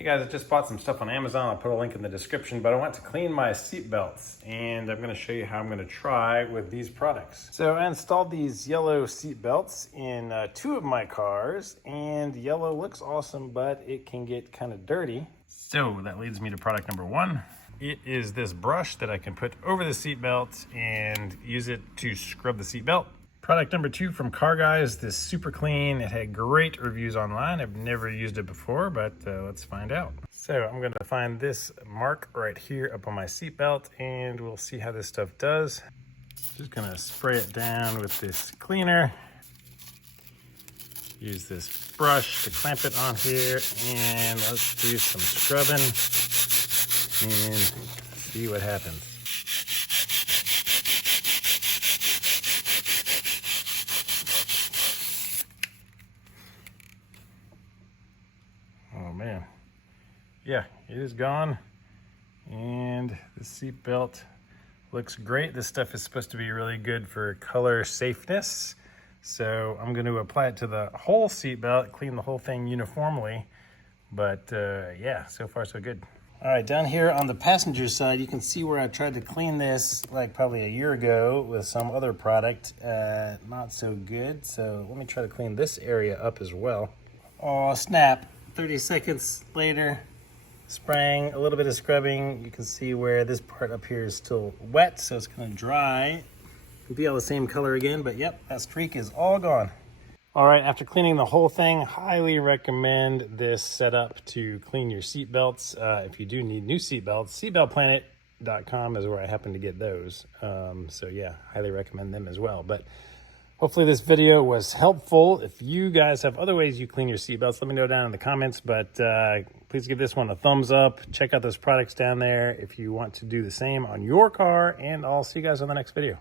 Hey guys, I just bought some stuff on Amazon. I'll put a link in the description, but I want to clean my seat belts and I'm gonna show you how I'm gonna try with these products. So I installed these yellow seat belts in two of my cars, and yellow looks awesome, but it can get kind of dirty. So that leads me to product number one. It is this brush that I can put over the seat belt and use it to scrub the seat belt. Product number two from Car Guys, this super clean. It had great reviews online. I've never used it before, but let's find out. So I'm gonna find this mark right here up on my seat belt and we'll see how this stuff does. Just gonna spray it down with this cleaner. Use this brush to clamp it on here and let's do some scrubbing and see what happens. Oh man, yeah, it is gone, and the seat belt looks great. This stuff is supposed to be really good for color safeness, so I'm going to apply it to the whole seat belt, clean the whole thing uniformly. But yeah, so far so good. All right, down here on the passenger side, you can see where I tried to clean this like probably a year ago with some other product. Not so good, so let me try to clean this area up as well. Oh snap. 30 seconds later, spraying a little bit of scrubbing. You can see where this part up here is still wet, so it's gonna dry. It'll be all the same color again, but yep, that streak is all gone. All right, after cleaning the whole thing, highly recommend this setup to clean your seat belts. If you do need new seat belts, seatbeltplanet.com is where I happen to get those. So yeah, highly recommend them as well. But hopefully this video was helpful. If you guys have other ways you clean your seatbelts, let me know down in the comments, but please give this one a thumbs up. Check out those products down there if you want to do the same on your car, and I'll see you guys on the next video.